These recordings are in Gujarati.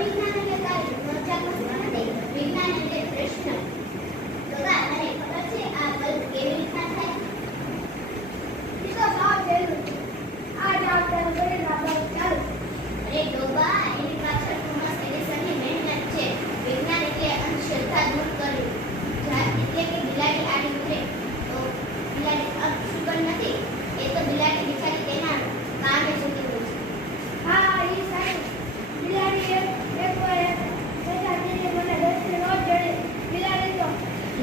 વિજ્ઞાન એટલે કાંઈ નોચામાં નથી. વિજ્ઞાન એટલે પ્રશ્ન. તો મને ખબર છે આ બલ્બ કેવી રીતના થાય? ઈ તો સાવ સહેલું છે. આ જાવ ચાલુ કરીને આ બલ્બ ચાલુ. અરે ડોબા, એની પાછળ થોમસ એડિસનની મહેનત છે. વિજ્ઞાન એટલે અંધશ્રદ્ધા દૂર કરવી. એટલે કે બિલાડી આડી ઉતરે તો બિલાડી અપશુકન નથી. એ તો બિલાડી બિચારી તેના કામે જતી હોય છે. હા ઈ સાહેબ બિલાડી એકવાર સજા દીધી મને દસથી રોજ જડે. બિલાડી તો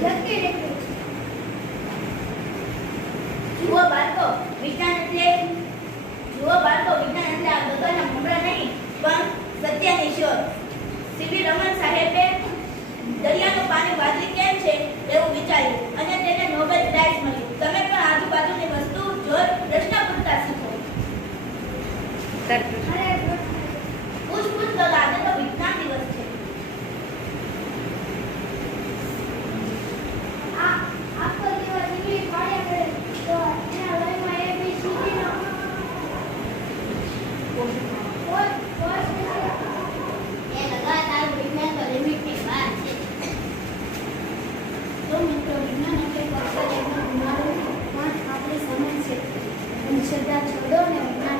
લકી નીકળી છે. જુઓ બાળકો, વિજ્ઞાન એટલે આ ગગનના ભમરા નહીં પણ સત્યની શોધ. સીવી રમન સાહેબે દરિયાનું પાણી વાદળી કેમ છે એવું વિચાર્યું અને તેને નોબેલ પ્રાઇઝ મળ્યું. તમે પણ આજુબાજુની વસ્તુ જોઈ પ્રશ્ન પૂછતા શીખો. અરે પૂછ તો આજે તો વિજ્ઞાન દિવસ છે. આખો દિવસ ઇંગ્લિશ પાડ્યા કરે તો એના લોહીમાં ABCD નો કોર્સ એ લગાતાર વિજ્ઞાન તો લિમિટની બહાર છે. તો મિત્રો વિજ્ઞાન એટલે ફક્ત એકનો ગુમાડો પણ આપણી સમજ છે. અંધશ્રદ્ધા છોડો ને વિજ્ઞાન